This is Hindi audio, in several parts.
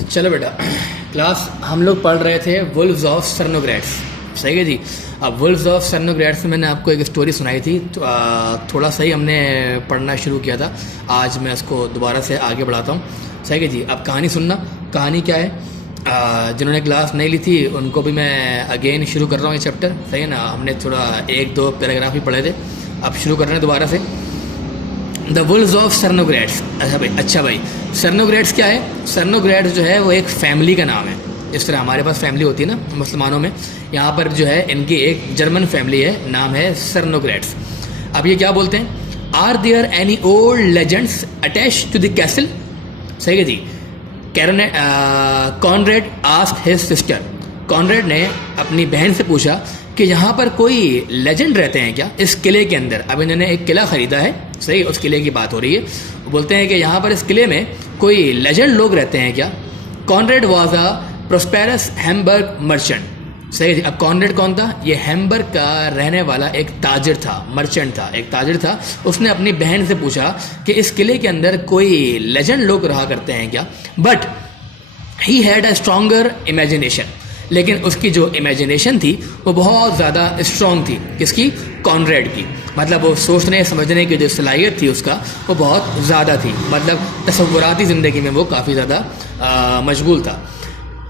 चलो बेटा, क्लास हम लोग पढ़ रहे थे वुल्व्स ऑफ सर्नोग्रैट्स। सही है जी। अब वुल्व्स ऑफ सर्नोग्रैट्स में मैंने आपको एक स्टोरी सुनाई थी, तो थोड़ा सा ही हमने पढ़ना शुरू किया था। आज मैं उसको दोबारा से आगे बढ़ाता हूँ। सही है जी। अब कहानी सुनना। कहानी क्या है, जिन्होंने क्लास नहीं ली थी उनको भी मैं अगेन शुरू कर रहा हूँ ये चैप्टर। सही है ना। हमने थोड़ा एक दो पैराग्राफ ही पढ़े थे, अब शुरू कर रहे हैं दोबारा से। The wolves of Sarnograts. अच्छा भाई, सर्नोग्रैट्स क्या है? सर्नोग्रैट्स जो है वो एक फैमिली का नाम है। जिस तरह हमारे पास फैमिली होती है ना मुसलमानों में, यहाँ पर जो है इनकी एक जर्मन फैमिली है, नाम है सर्नोग्रैट्स। अब ये क्या बोलते हैं? Are there any old legends attach to the castle? सही है जी। Conrad asked his sister. Conrad ने अपनी बहन से पूछा कि यहाँ पर कोई लेजेंड रहते हैं क्या इस किले के अंदर? अब इन्होंने एक किला खरीदा है, सही, उस किले की बात हो रही है। वो बोलते हैं कि यहाँ पर इस किले में कोई लेजेंड लोग रहते हैं क्या? Conrad was a prosperous Hamburg merchant. सही। अब कॉनरेड कौन था? ये हैम्बर्ग का रहने वाला एक ताजिर था, मर्चेंट था, एक ताजिर था। उसने अपनी बहन से पूछा कि इस किले के अंदर कोई लेजेंड लोग रहा करते हैं क्या? But he had a stronger imagination. लेकिन उसकी जो इमेजिनेशन थी वो बहुत ज़्यादा स्ट्रॉन्ग थी। किसकी? कॉनरेड की। मतलब वो सोचने समझने की जो सलाहियत थी उसका वो बहुत ज़्यादा थी। मतलब तसव्वुराती ज़िंदगी में वो काफ़ी ज़्यादा मशगूल था।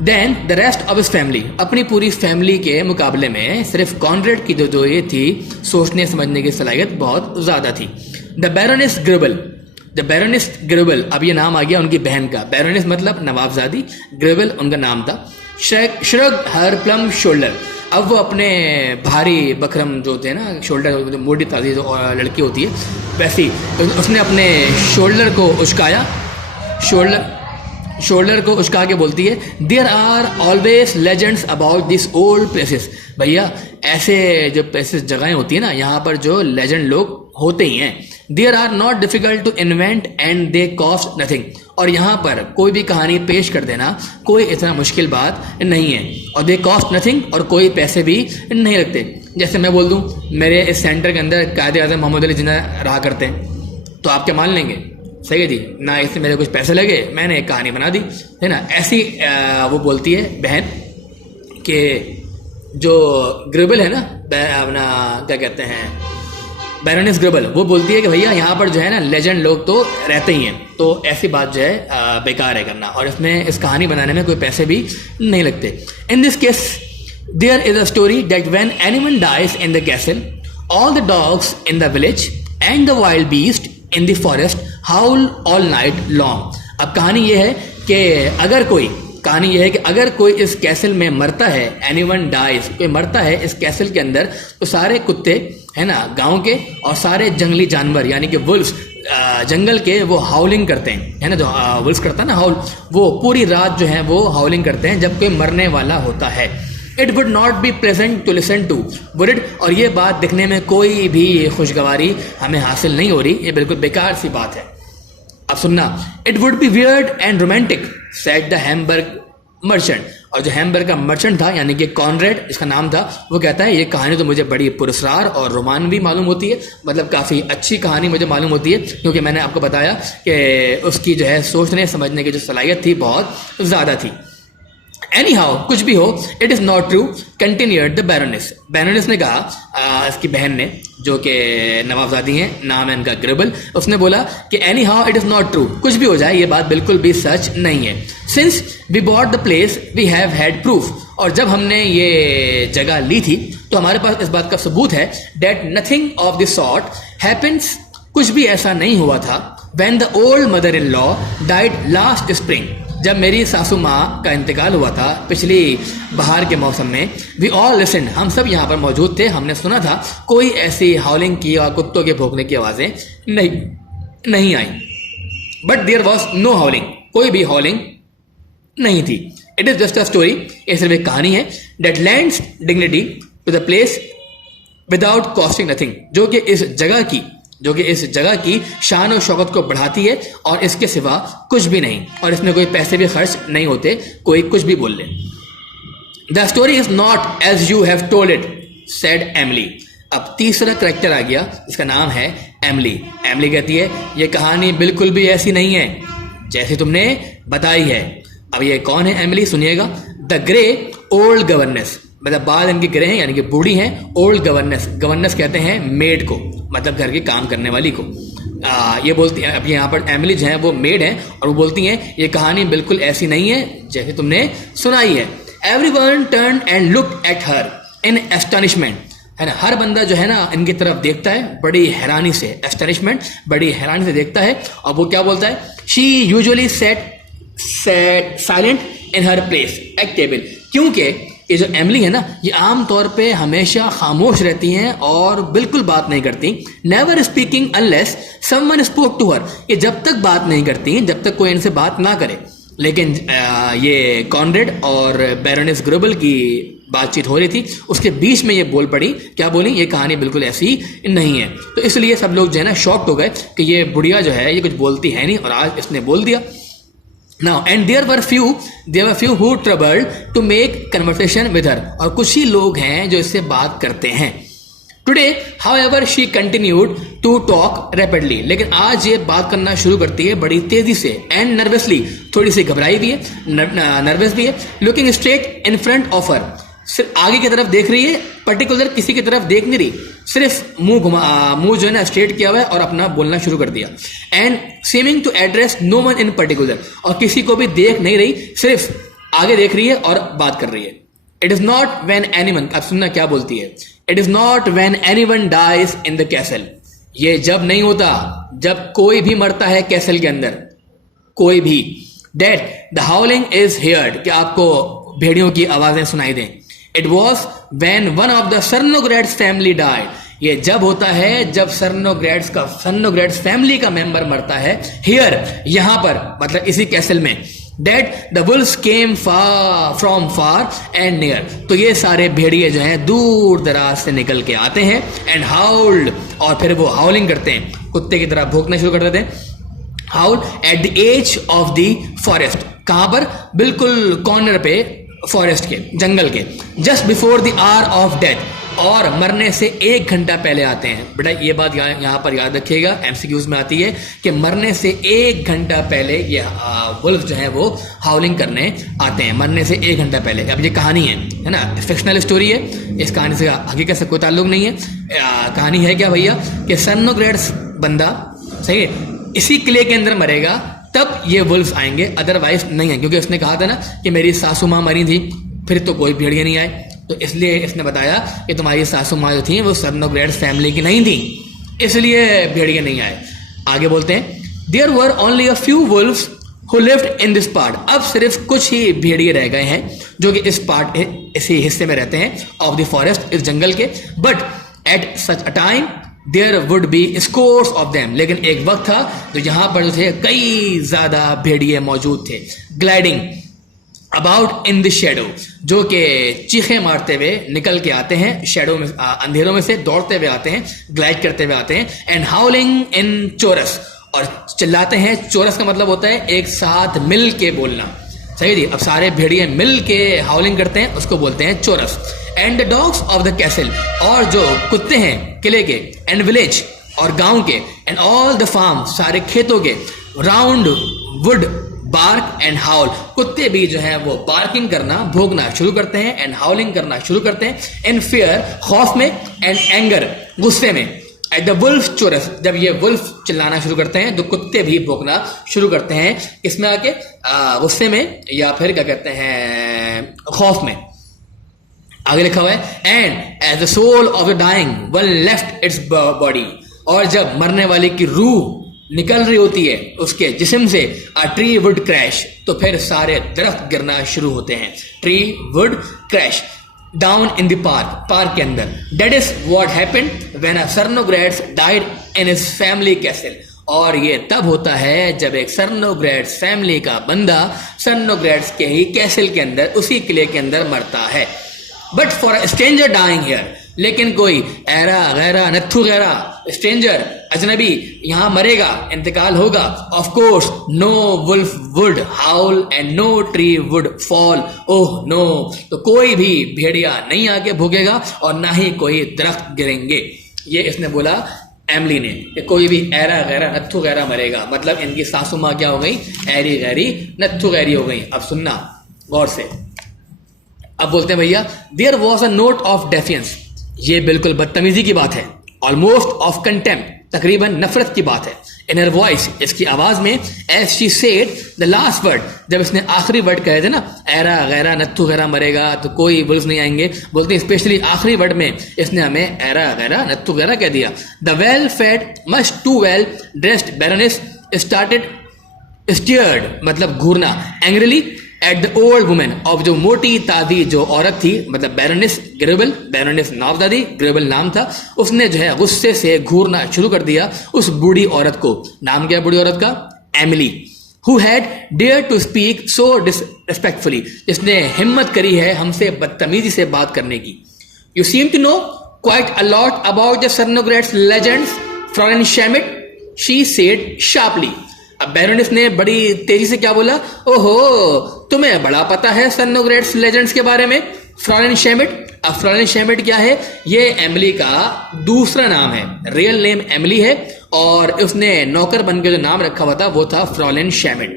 Then the rest of his family, अपनी पूरी फैमिली के मुकाबले में सिर्फ कॉनरेड की जो ये थी सोचने समझने की सलाहियत बहुत ज़्यादा थी। The baroness gravel. The baroness gravel, अब ये नाम आ गया उनकी बहन का। बैरोनेस मतलब नवाबजादी, ग्रेबल उनका नाम था। श्रग हर प्लम शोल्डर। अब वो अपने भारी बकरम जो होते हैं ना, शोल्डर जो मोटी ताज़ी जो लड़की होती है वैसी, उसने अपने शोल्डर को उचकाया। शोल्डर को उचका के बोलती है, there are always legends about this old places. भैया ऐसे जो प्लेसेस जगहें होती है ना, यहाँ पर जो लेजेंड लोग होते ही हैं। There are not difficult to invent and they cost nothing. और यहाँ पर कोई भी कहानी पेश कर देना कोई इतना मुश्किल बात नहीं है। और दे कॉस्ट नथिंग, और कोई पैसे भी नहीं लगते। जैसे मैं बोल दूँ मेरे इस सेंटर के अंदर कायदे आज़म मोहम्मद अली जिन्ना रहा करते हैं, तो आप क्या मान लेंगे? सही है जी। ना इससे मेरे कुछ पैसे लगे, मैंने एक कहानी बना दी, है ना। ऐसी वो बोलती है बहन कि जो ग्रेबल है ना, अपना क्या कहते हैं, बैरोनेस ग्रेबल, वो बोलती है कि भैया यहाँ पर जो है ना लेजेंड लोग तो रहते ही हैं, तो ऐसी बात जो है बेकार है करना। और इसमें इस कहानी बनाने में कोई पैसे भी नहीं लगते। In this case there is a story that when anyone dies in the castle, all the dogs in the village and the wild beast in the forest howl all night long. अब कहानी ये है कि अगर कोई इस कैसल में मरता है, एनीवन डाइज, कोई मरता है इस कैसल के अंदर, तो सारे कुत्ते है ना गांव के और सारे जंगली जानवर यानी कि वुल्व्स जंगल के वो हाउलिंग करते हैं, है ना। जो वुल्व्स करता है ना हाउल, वो पूरी रात जो है वो हाउलिंग करते हैं जब कोई मरने वाला होता है। It would not be pleasant to listen to, would it? और ये बात दिखने में कोई भी खुशगवारी हमें हासिल नहीं हो रही, ये बिल्कुल बेकार सी बात है। अब सुनना। It would be weird and romantic said the Hamburg merchant. और जो हैम्बर्ग का मर्चेंट था यानी कि कॉनरेड इसका नाम था, वो कहता है ये कहानी तो मुझे बड़ी पुरस्कार और रोमानवी मालूम होती है, मतलब काफ़ी अच्छी कहानी मुझे मालूम होती है, क्योंकि मैंने आपको बताया कि उसकी जो है सोचने समझने की जो सलाहियत थी बहुत ज़्यादा थी। एनी हाउ, कुछ भी हो, it is not true continued the baroness. Baroness ने कहा, इसकी बहन ने, जो कि नवाबजादी हैं, नाम है इनका ग्रेबल, उसने बोला कि any how it is not true, कुछ भी हो जाए ये बात बिल्कुल भी सच नहीं है। Since we bought the place we have had proof. और जब हमने ये जगह ली थी तो हमारे पास इस बात का सबूत है that nothing of this sort happens, कुछ भी ऐसा नहीं हुआ था। When the old mother in law died last spring, जब मेरी सासू माँ का इंतकाल हुआ था पिछली बहार के मौसम में, वी ऑल लिसन, हम सब यहाँ पर मौजूद थे, हमने सुना था कोई ऐसी हाउलिंग की और कुत्तों के भौंकने की आवाज़ें नहीं आई। But there was no howling, कोई भी हाउलिंग नहीं थी। It is just a story, ये सिर्फ एक कहानी है। That lands dignity to the place without costing nothing, जो कि इस जगह की शान और शौकत को बढ़ाती है और इसके सिवा कुछ भी नहीं। और इसमें कोई पैसे भी खर्च नहीं होते, कोई कुछ भी बोल ले। The story is not as you have told it said Emily. अब तीसरा करेक्टर आ गया, इसका नाम है एमिली। एमिली कहती है ये कहानी बिल्कुल भी ऐसी नहीं है जैसे तुमने बताई है। अब ये कौन है एमिली, सुनिएगा। द ग्रे ओल्ड गवर्नेस, मतलब बाल इनके ग्रे हैं यानी कि बूढ़ी हैं। ओल्ड गवर्नेस, गवर्नेस कहते हैं मेड को, मतलब घर के काम करने वाली को। ये बोलती है, अब यहाँ पर एमिली जो है वो मेड है और वो बोलती हैं ये कहानी बिल्कुल ऐसी नहीं है जैसे तुमने सुनाई है। Everyone turn and look at her in astonishment, है ना। हर बंदा जो है ना इनकी तरफ देखता है बड़ी हैरानी से, एस्टॉनिशमेंट, बड़ी हैरानी से देखता है। और वो क्या बोलता है, she usually set silent in her place at table, क्योंकि ये जो एमिली है ना ये आमतौर पे हमेशा खामोश रहती हैं और बिल्कुल बात नहीं करती। Never speaking unless someone spoke to her, ये जब तक बात नहीं करती जब तक कोई इनसे बात ना करे। लेकिन ये कॉनरेड और बैरोनेस ग्रोबल की बातचीत हो रही थी, उसके बीच में ये बोल पड़ी, क्या बोली, ये कहानी बिल्कुल ऐसी नहीं है। तो इसलिए सब लोग जो है ना शॉक्ड हो गए कि ये बुढ़िया जो है ये कुछ बोलती है नहीं और आज इसने बोल दिया। Now and there were few who troubled to make conversation with her, और कुछ ही लोग हैं जो इससे बात करते हैं। Today, however, she continued to talk rapidly, लेकिन आज ये बात करना शुरू करती है बड़ी तेजी से, and nervously, थोड़ी सी घबराई भी है, नर्वस भी है, looking straight in front of her, सिर्फ आगे की तरफ देख रही है, पर्टिकुलर किसी की तरफ देख नहीं रही, सिर्फ मुंह जो है ना स्ट्रेट किया हुआ है और अपना बोलना शुरू कर दिया। And seeming to address no one in particular, और किसी को भी देख नहीं रही, सिर्फ आगे देख रही है और बात कर रही है। It is not when anyone, अब सुनना क्या बोलती है, it is not when anyone dies in the castle, ये जब नहीं होता जब कोई भी मरता है कैसल के अंदर, कोई भी। That the howling is heard, कि आपको भेड़ियों की आवाजें सुनाई दें। It was when one of the Cernogratz family died, ये जब होता है जब सर्नोग्रेड्स फैमिली का मेंबर मरता है। हियर, यहां पर, मतलब इसी कैसल में। That the Wolves came from far and near, तो ये सारे भेड़िए जो हैं दूर दराज से निकल के आते हैं। एंड हाउल्ड, और फिर वो हाउलिंग करते हैं, कुत्ते की तरह भौंकना शुरू कर देते हैं। Howl at the edge of the forest, कहां पर, बिल्कुल कॉर्नर पे फॉरेस्ट के, जंगल के। Just before the hour of death, और मरने से 1 घंटा पहले आते हैं। बेटा ये बात यहाँ पर याद रखिएगा, एमसीक्यूज में आती है कि मरने से 1 घंटा पहले ये वुल्फ जो है वो हाउलिंग करने आते हैं, मरने से 1 घंटा पहले। अब ये कहानी है ना, फिक्शनल स्टोरी है, इस कहानी से हकीकत से कोई ताल्लुक नहीं है। कहानी है क्या भैया, कि सर्नोग्रेड्स बंदा, सही है, इसी किले के अंदर मरेगा तब ये वुल्फ्स आएंगे, अदरवाइज नहीं है। क्योंकि उसने कहा था ना कि मेरी सासू माँ मरी थी, फिर तो कोई भेड़िए नहीं आए, तो इसलिए इसने बताया कि तुम्हारी सासू माँ जो थी वो सर्नोग्रेड्स फैमिली की नहीं थी, इसलिए भेड़िए नहीं आए। आगे बोलते हैं, there were only a few wolves who lived in this part, अब सिर्फ कुछ ही भेड़िए रह गए हैं जो कि इसी हिस्से में रहते हैं ऑफ द फॉरेस्ट, इस जंगल के। But at such a time there would be scores of them, लेकिन एक वक्त था जो यहाँ पर जो थे कई ज्यादा भेड़िए मौजूद थे। Gliding about in the shadow, जो कि चीखे मारते हुए निकल के आते हैं शेडो में, अंधेरों में से दौड़ते हुए आते हैं, ग्लाइड करते हुए आते हैं। एंड हाउलिंग इन चोरस, और चिल्लाते हैं। चोरस का मतलब होता है एक साथ मिल के बोलना, सही जी। अब सारे भेड़िए मिल के हाउलिंग करते हैं, उसको बोलते हैं chorus. And the dogs of the castle, और जो कुत्ते हैं किले के, एंड विलेज, और गांव के, एंड ऑल द फार्म, सारे खेतों के, राउंड वुड बार्क एंड हाउल, कुत्ते भी जो है वो बार्किंग करना, भोगना शुरू करते हैं, एंड हाउलिंग करना शुरू करते हैं। इन फियर, खौफ में, एंड एंगर, गुस्से में। एट द वुल्फ चोरस, जब ये वुल्फ चिल्लाना शुरू करते हैं तो कुत्ते भी भौंकना शुरू करते हैं, किसमें आके, गुस्से में, या फिर क्या कहते हैं, खौफ में। आगे लिखा हुआ है, and as the soul of the dying one left its body, और जब मरने वाले की रूह निकल रही होती है उसके जिस्म से, अ ट्री वुड क्रैश, तो फिर सारे दरख्त गिरना शुरू होते हैं। Tree would crash down in the park के अंदर। That is what happened when a Cernogratz died in his family castle, और ये तब होता है जब एक सर्नोग्रेड्स फैमिली का बंदा सर्नोग्रेड्स के ही कैसल के अंदर, उसी किले के अंदर मरता है। But for a stranger dying here, लेकिन कोई ऐरा गैरा नत्थु गैरा स्ट्रेंजर, अजनबी यहाँ मरेगा, इंतकाल होगा, of course no wolf would howl and no tree would fall, oh no, तो कोई भी भेड़िया नहीं आके भोगेगा और ना ही कोई दरख्त गिरेंगे। ये इसने बोला एमली ने कि कोई भी ऐरा गैरा नत्थु गैरा मरेगा, मतलब इनकी सासू माँ क्या हो गई, ऐरी गैरी नत्थु गैरी हो गई। अब सुनना गौर से, अब बोलते हैं भैया there was a note of defiance, ये बिल्कुल बदतमीजी की बात है, ऑलमोस्ट ऑफ कंटेम्प्ट, तकरीबन नफरत की बात है, इन हर वॉइस, इसकी आवाज में, as she said the last word, जब इसने आखिरी वर्ड कहे थे ना, ऐरा गैरा नत्थु गैरा मरेगा तो कोई वुल्फ नहीं आएंगे, बोलते हैं स्पेशली आखिरी वर्ड में इसने हमें ऐरा गैरा नत्थु गैरा कह दिया। The well fed much too well dressed baroness started stared, मतलब घूरना, angrily at the old women, और जो मोटी तादी जो औरत थी, मतलब बैरोनेस ग्रेबल, बैरोनेस नवाबदादी, ग्रेबल नाम था, उसने जो है गुस्से से घूरना शुरू कर दिया उस बूढ़ी औरत को। नाम क्या बूढ़ी औरत का? Amalie, who had dare to speak so disrespectfully, जिसने हिम्मत करी है हमसे बदतमीजी से बात करने की। You seem to know quite a lot about the Cernogratz legends Fraulein Schmidt, she said sharply. अब बैरोनेस ने बड़ी तेजी से क्या बोला, ओहो तुम्हें बड़ा पता है सर्नोग्रेट्स लेजेंड्स के बारे में, फ्रॉरेन शैमिट। अब फ्रॉरेन शैमिट क्या है? ये एमिली का दूसरा नाम है, रियल नेम एमिली है, और उसने नौकर बन के जो नाम रखा हुआ था वो था फ्रॉरेन शैमिट,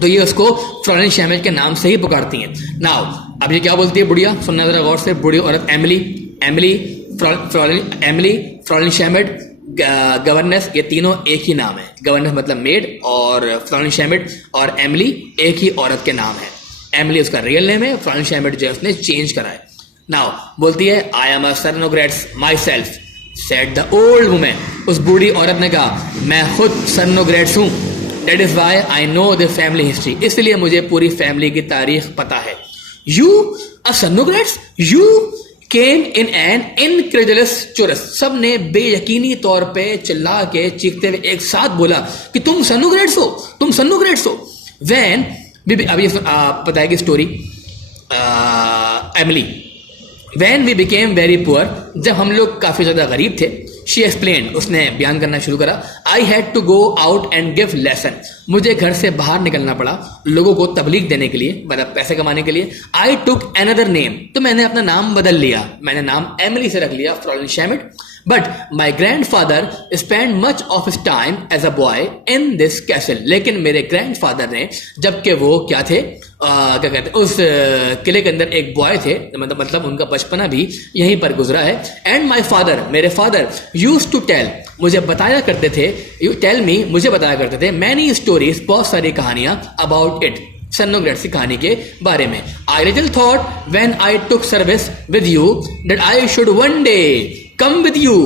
तो ये उसको फ्रॉरेन शैमिट के नाम से ही पुकारती हैं। नाउ अब ये क्या बोलती है बुढ़िया, सुनना जरा गौर से, बुढ़ी औरत एमिली, एमिली फ्रॉरेन शैमिट, गवर्नेस, ये तीनों एक ही नाम है, गवर्नेस मतलब मेड, और फ्रॉरेन शैमिट और एमिली एक ही औरत के नाम है। एमिली उसका रियल नेम है, फ्रॉरेन शैमिट जो है उसने चेंज करा है। नाउ बोलती है I am a Cernogratz myself, said the old women, उस बूढ़ी औरत ने कहा मैं खुद सर्नोग्रेट्स हूं, that is why I know the family history, इसलिए मुझे पूरी फैमिली की तारीख पता है। You a Cernogratz, you came in an incredulous chorus, सब ने बेयकीनी तौर पे चिल्ला के चीखते हुए एक साथ बोला कि तुम सर्नोग्रेट्स हो, तुम सर्नोग्रेट्स हो। वैन अब ये बताएगी story Emily, when we became very poor, जब हम लोग काफी ज्यादा गरीब थे, शी एक्सप्लेन, उसने बयान करना शुरू करा, I had to go out and give lesson, मुझे घर से बाहर निकलना पड़ा लोगों को तबलीग देने के लिए, मतलब पैसे कमाने के लिए। आई टुक अनदर नेम, तो मैंने अपना नाम बदल लिया, मैंने नाम एमिली से रख लिया, Fraulein Schmidt. But my grandfather spend much of his time as a boy in this castle, लेकिन मेरे ग्रैंडफादर ने, जबकि वो क्या थे, क्या कहते हैं, उस किले के अंदर एक बॉय थे, मतलब उनका बचपना भी यहीं पर गुजरा है। एंड माई फादर, मेरे फादर यूज्ड टू टेल, मुझे बताया करते थे, यू टेल मी, मुझे बताया करते थे, मैनी स्टोरीज, बहुत सारी कहानियां, अबाउट इट, सर्नोग्रेट्स की कहानी के बारे में। I little thought when I took service with you that I should one day come with you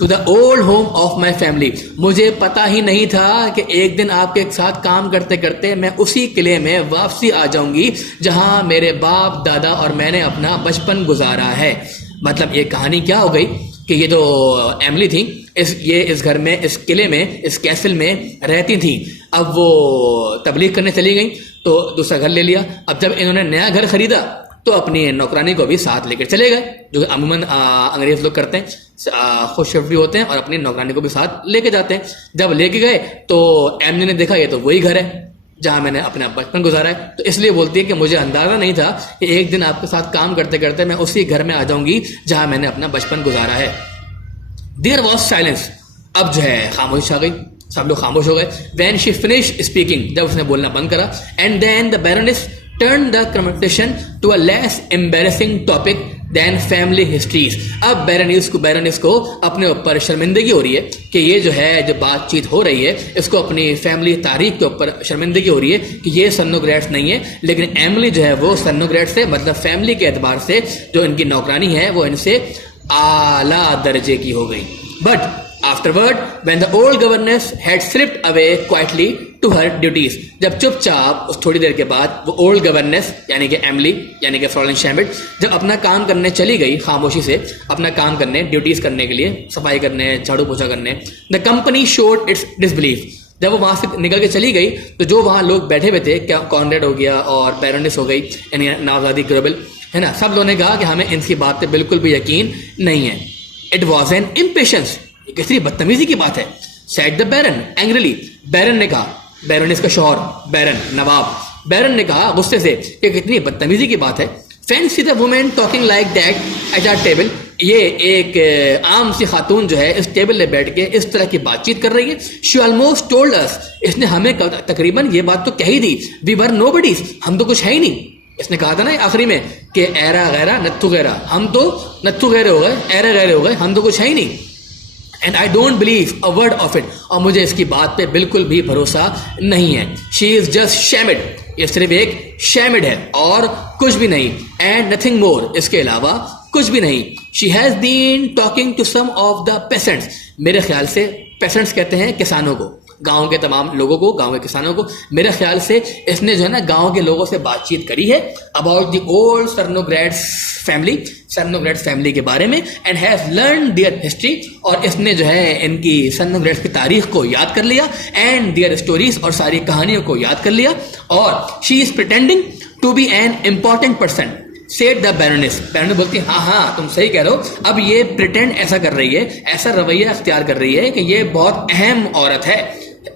to the old home of my family, मुझे पता ही नहीं था कि एक दिन आपके साथ काम करते करते मैं उसी किले में वापसी आ जाऊंगी जहां मेरे बाप दादा और मैंने अपना बचपन गुजारा है। मतलब ये कहानी क्या हो गई कि ये जो एमिली थी, इस घर में, इस किले में, इस कैसल में रहती थी, अब वो तबलीग करने चली गई तो दूसरा घर ले लिया। अब जब इन्होंने नया घर खरीदा तो अपनी नौकरानी को भी साथ लेकर चले गए, जो अमूमन अंग्रेज लोग करते हैं, खुशरफ भी होते हैं और अपनी नौकरानी को भी साथ लेके जाते हैं। जब लेके गए तो एमिली ने देखा ये तो वही घर है जहां मैंने अपना बचपन गुजारा है, तो इसलिए बोलती है कि मुझे अंदाजा नहीं था कि एक दिन आपके साथ काम करते करते मैं उसी घर में आ जाऊंगी जहां मैंने अपना बचपन गुजारा है। देयर वॉज साइलेंस, अब जो है खामोशी आ गई, सब लोग खामोश हो गए। व्हेन शी फिनिश स्पीकिंग, जब उसने बोलना बंद करा, and then the baroness turn the conversation to a less embarrassing topic then family histories. अब बैरोनेस को अपने ऊपर शर्मिंदगी हो रही है कि ये जो है, जो बातचीत हो रही है, इसको अपनी फैमिली तारीख के ऊपर शर्मिंदगी हो रही है कि ये सर्नोग्रेट्स नहीं है, लेकिन एमिली जो है वो सर्नोग्रेट्स है, मतलब फैमिली के एतबार से जो इनकी नौकरानी है वो इनसे आला दर्जे की हो गई। But afterward when the old governess had slipped away quietly to her duties, जब चुपचाप उस थोड़ी देर के बाद वो ओल्ड गवर्नेस यानी कि एमिली यानी कि फ्रॉरेन शैमिट जब अपना काम करने चली गई, खामोशी से अपना काम करने, ड्यूटीज करने के लिए, सफाई करने, झाड़ू पोछा करने, the company showed it's disbelief, जब वो वहां से निकल के चली गई तो जो वहां लोग बैठे हुए थे, क्या कॉनरेड हो गया और बैरोनेस हो गई यानी नवाबजादी ग्रेबल, है ना, सब लोगों ने कहा कि हमें इनकी बात पे बिल्कुल भी यकीन नहीं है। इट वॉज एन इम्पेशंस, कितनी बदतमीजी की बात है। सेड द बैरन एंग्रिली, बैरन ने कहा, बैरोनेस का शौहर बैरन नवाब, बैरन ने कहा गुस्से से कि कितनी बदतमीजी की बात है। Fancy the women talking like that at our table, ये एक आम सी खातून जो है इस टेबल पे बैठ के इस तरह की बातचीत कर रही है। शी ऑलमोस्ट टोल्ड अस, इसने हमें तकरीबन ये बात तो कह ही दी, वी वर नोबडीज, हम तो कुछ है ही नहीं। इसने कहा था ना आखिरी में कि एरा गैरा नत्थु गैरा, हम तो नत्थु गैरे हो गए, एरा गैरे हो गए, हम तो कुछ है ही नहीं। And I don't believe a word of it, और मुझे इसकी बात पे बिल्कुल भी भरोसा नहीं है। शी इज जस्ट शैमिड, ये सिर्फ एक शैमिड है और कुछ भी नहीं। एंड नथिंग मोर, इसके अलावा कुछ भी नहीं। She has been talking to some of the patients, मेरे ख्याल से पेसेंट्स कहते हैं किसानों को, गांव के तमाम लोगों को, गांव के किसानों को। मेरे ख्याल से इसने जो है ना गांव के लोगों से बातचीत करी है अबाउट द ओल्ड सर्नोग्रेड्स फैमिली के बारे में, and has learn their history, और इसने जो है इनकी सर्नोग्रेड्स की तारीख को याद कर लिया, एंड देयर स्टोरीज, और सारी कहानियों को याद कर लिया। और she is pretending to be an important person, said the baroness. Baroness बोलती है हाँ तुम सही कह रहे हो। अब ये प्रिटेंड ऐसा कर रही है, ऐसा रवैया अख्तियार कर रही है कि ये बहुत अहम औरत है।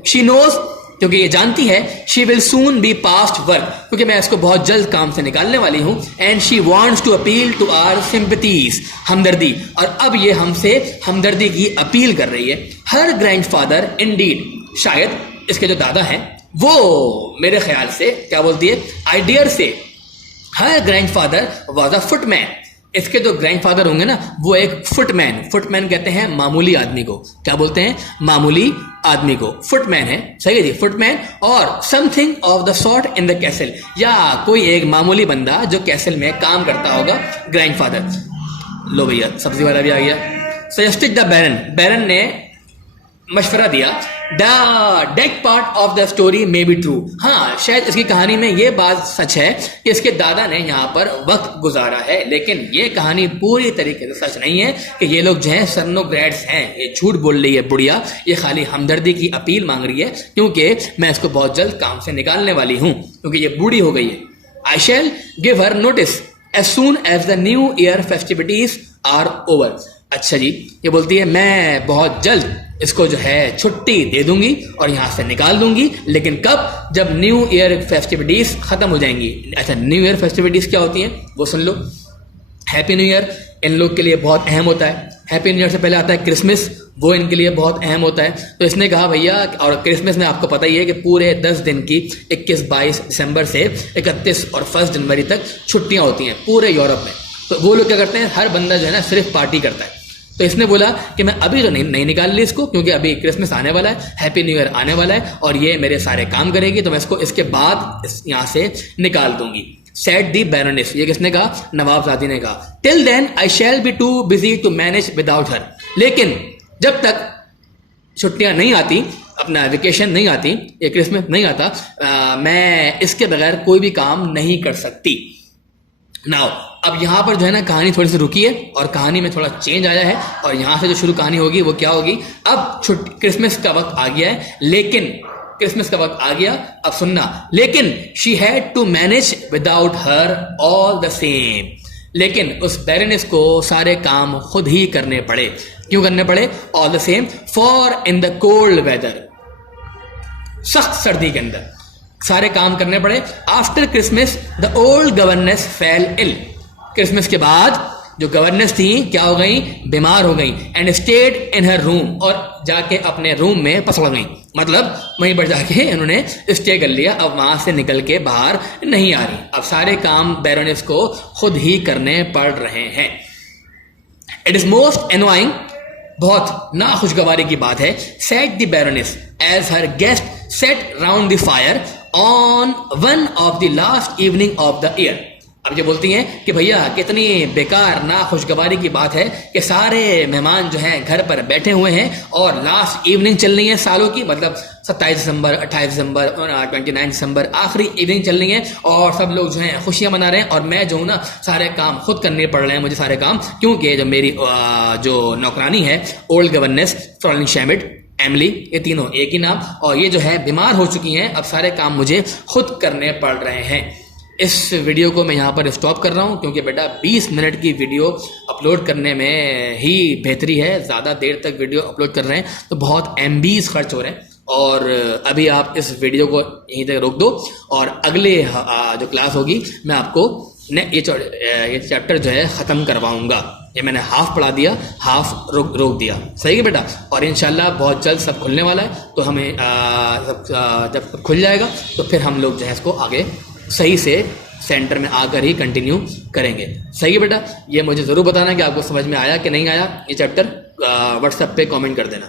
शी नोज, क्योंकि ये जानती है, she will soon be past work, क्योंकि मैं इसको बहुत जल्द काम से निकालने वाली हूं। And she wants to appeal to our sympathies, हमदर्दी, और अब ये हमसे हमदर्दी की अपील कर रही है। हर ग्रैंडफादर इंडीड, शायद इसके जो दादा हैं वो मेरे ख्याल से क्या बोलती है, आई डियर से हर ग्रैंडफादर वाज अ फुटमैन, इसके जो ग्रैंडफादर होंगे ना वो एक फुटमैन, फुटमैन कहते हैं मामूली आदमी को, क्या बोलते हैं, मामूली आदमी को, फुटमैन है, सही है जी, फुटमैन। और something of the sort in the castle, या कोई एक मामूली बंदा जो कैसल में काम करता होगा, ग्रैंडफादर। लो भैया सब्जी वाला भी आ गया। सजेस्टेड द बैरन, बैरन ने मशवरा दिया, the dead part of the story may be true, हाँ शायद इसकी कहानी में ये बात सच है कि इसके दादा ने यहाँ पर वक्त गुजारा है, लेकिन ये कहानी पूरी तरीके से सच नहीं है कि ये लोग जो है सर्नोग्रेड्स हैं। ये झूठ बोल रही है बुढ़िया, ये खाली हमदर्दी की अपील मांग रही है, क्योंकि मैं इसको बहुत जल्द काम से निकालने वाली हूँ, क्योंकि ये बूढ़ी हो गई है। I shall give her notice as soon as the new year festivities are over. अच्छा जी, ये बोलती है मैं बहुत जल्द इसको जो है छुट्टी दे दूंगी और यहां से निकाल दूंगी, लेकिन कब, जब न्यू ईयर फेस्टिविटीज खत्म हो जाएंगी। अच्छा, न्यू ईयर फेस्टिविटीज क्या होती हैं वो सुन लो। हैप्पी न्यू ईयर इन लोग के लिए बहुत अहम होता है। हैप्पी न्यू ईयर से पहले आता है क्रिसमस, वो इनके लिए बहुत अहम होता है। तो इसने कहा भैया, और क्रिसमस में आपको पता ही है कि पूरे 10 दिन की 21-22 दिसंबर से 31 और 1 जनवरी तक छुट्टियां होती हैं पूरे यूरोप में। तो वो लोग क्या करते हैं, हर बंदा जो है ना सिर्फ पार्टी करता है। तो इसने बोला कि मैं अभी तो नहीं निकाल ली इसको, क्योंकि अभी क्रिसमस आने वाला है, हैप्पी न्यू ईयर आने वाला है, और ये मेरे सारे काम करेगी, तो मैं इसको इसके बाद यहाँ से निकाल दूंगी। सेड दी बैरोनेस, ये किसने कहा, नवाबजादी ने कहा। Till then I shall be too busy to manage without her, लेकिन जब तक छुट्टियां नहीं आती, अपना वेकेशन नहीं आती, ये क्रिसमस नहीं आता, मैं इसके बगैर कोई भी काम नहीं कर सकती। नाउ अब यहाँ पर जो है ना कहानी थोड़ी सी रुकी है और कहानी में थोड़ा चेंज आया है, और यहाँ से जो शुरू कहानी होगी वो क्या होगी, अब क्रिसमस का वक्त आ गया है, लेकिन क्रिसमस का वक्त आ गया, अब सुनना, लेकिन she had to manage without her all the same, लेकिन उस बैरोनेस को सारे काम खुद ही करने पड़े। क्यों करने पड़े, all the same, for in the cold weather, सख्त सर्दी के अंदर सारे काम करने पड़े। After Christmas the old governess fell ill, Christmas के बाद जो गवर्नेस थी क्या हो गई, बीमार हो गई। And stayed in her room, और जाके अपने रूम में पसड़ गई, मतलब वहीं पर जाके इन्होंने स्टे कर लिया, अब वहां से निकल के बाहर नहीं आ रही। अब सारे काम बैरोनेस को खुद ही करने पड़ रहे हैं। इट इज मोस्ट एनोइंग, बहुत नाखुशगवारी की बात है, said the baroness as her guest sat round the fire on one of the last evening of the year. अब ये बोलती हैं कि भैया कितनी बेकार नाखुशगवारी की बात है कि सारे मेहमान जो हैं घर पर बैठे हुए हैं और लास्ट इवनिंग चल रही है सालों की, मतलब 27 दिसंबर, 28 दिसंबर, 29 दिसंबर, आखिरी इवनिंग चल रही है, और सब लोग जो हैं खुशियां मना रहे हैं, और मैं जो हूं ना सारे काम खुद करने पड़ रहे हैं मुझे सारे काम, क्योंकि जो मेरी जो नौकरानी है, ओल्ड गवर्नेस, फ्रॉलिन शैमिड, एमिली, ये तीनों एक ही नाम, और ये जो है बीमार हो चुकी हैं, अब सारे काम मुझे खुद करने पड़ रहे हैं। इस वीडियो को मैं यहाँ पर स्टॉप कर रहा हूँ, क्योंकि बेटा 20 मिनट की वीडियो अपलोड करने में ही बेहतरी है, ज़्यादा देर तक वीडियो अपलोड कर रहे हैं तो बहुत MBs खर्च हो रहे हैं, और अभी आप इस वीडियो को यहीं तक रोक दो, और अगले जो क्लास होगी मैं आपको ये चैप्टर जो है ख़त्म करवाऊंगा। ये मैंने हाफ पढ़ा दिया, हाफ रोक दिया। सही है बेटा। और इंशाल्लाह बहुत जल्द सब खुलने वाला है, तो हमें जब खुल जाएगा तो फिर हम लोग जो है इसको आगे सही से सेंटर में आकर ही कंटिन्यू करेंगे। सही है बेटा। ये मुझे ज़रूर बताना कि आपको समझ में आया कि नहीं आया ये चैप्टर। व्हाट्सएप पे कमेंट कर देना।